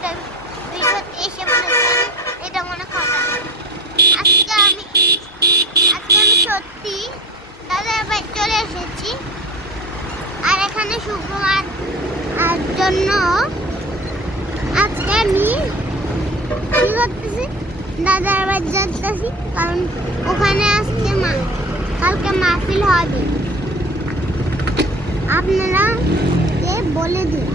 একটা ভিডিওতে এসে বলেছেন এটা মনে কথা না। আজকে আমি সত্যি দাদার বাড়ি চলে এসেছি। আর এখানে শুক্রবার জন্য আজকে আমি কি করতেছি, দাদার বাড়ি যাচ্ছি, কারণ ওখানে আজকে কালকে মাহফিল হবে। আপনারা বলে দিন।